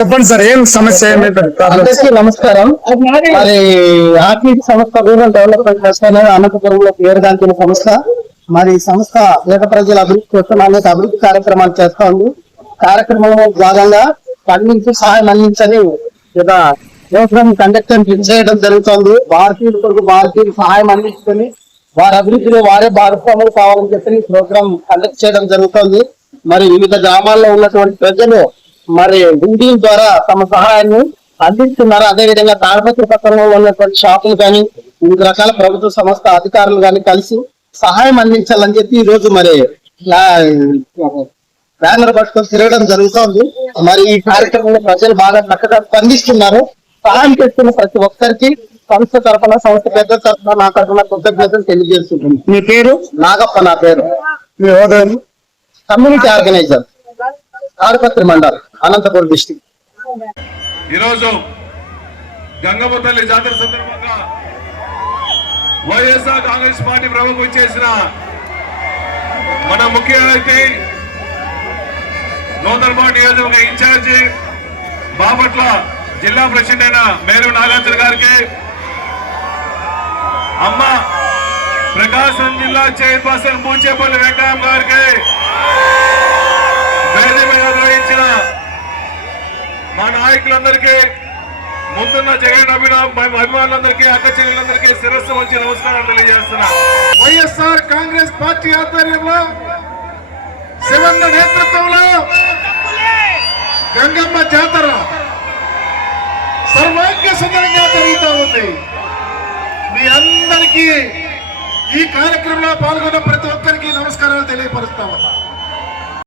చెప్పండి సార్, ఏం సమస్య? అందరికీ నమస్కారం. మరి ఆర్టీసీ సంస్థ రూరల్ డెవలప్మెంట్ ట్రస్ట్ అనేది అనంతపురంలో పేరుగాంచిన సంస్థ. మరి ఈ సంస్థ పేద ప్రజల అభివృద్ధి కోసం అనేక అభివృద్ధి కార్యక్రమాలు చేస్తా ఉంది. కార్యక్రమంలో భాగంగా పండించి సహాయం అందించని ప్రోగ్రామ్ కండక్ట్ చేయడం జరుగుతుంది. భారతీయుల కొరకు భారతీయులు సహాయం అందించుకొని వారి అభివృద్ధిలో వారే భాగస్వాములు కావాలని చెప్పి ఈ ప్రోగ్రామ్ కండక్ట్ చేయడం జరుగుతుంది. మరి వివిధ గ్రామాల్లో ఉన్నటువంటి ప్రజలు మరి హుండీల ద్వారా తమ సహాయాన్ని అందిస్తున్నారు. అదేవిధంగా తాడపత్రి పక్కన ఉన్నటువంటి షాపులు కానీ వివిధ రకాల ప్రభుత్వ సంస్థ అధికారులు కానీ కలిసి సహాయం అందించాలని చెప్పి ఈ రోజు మరి బ్యానర్ పట్టుకొని తిరగడం జరుగుతోంది. మరి ఈ కార్యక్రమంలో ప్రజలు బాగా చక్కగా స్పందిస్తున్నారు. సహాయం చేస్తున్న ప్రతి ఒక్కరికి సంస్థ తరఫున, సంస్థ పెద్ద తరఫున, నా తరఫున కృతజ్ఞతలు తెలియజేస్తున్నాను. మీ పేరు? నాగప్ప నా పేరు. మీ హోదా? Community organizer, Tadipatri mandal, Anantapuram district. ఈరోజు గంగమ్మ తల్లి జాతర సందర్భంగా వైఎస్ఆర్ కాంగ్రెస్ పార్టీ ప్రభుత్వం చేసిన మన ముఖ్య అతిథి నూతనపాటి నియోజకవర్గ ఇన్ఛార్జి బాపట్ల జిల్లా ప్రెసిడెంట్ అయిన మేరు నాగార్జున గారికి, అమ్మ ప్రకాశం జిల్లా చైర్పర్సన్ పూచేపల్లి వెంకయ్య గారికి, వేదిక మీద నిర్వహించిన మా నాయకులందరికీ, ముందున్న జగన్ అభిమానులందరికీ, అక్క చెల్లెలందరికీ శిరస్సు వచ్చి నమస్కారం తెలియజేస్తున్నా. వైఎస్ఆర్ కాంగ్రెస్ పార్టీ ఆధ్వర్యంలో శివన్న నేతృత్వంలో గంగమ్మ జాతర సర్వాంగ సుందరంగా జరుగుతూ ఉంది. మీ అందరికీ ఈ కార్యక్రమంలో పాల్గొన్న ప్రతి ఒక్కరికి నమస్కారాలు తెలియపరుస్తా ఉన్నా.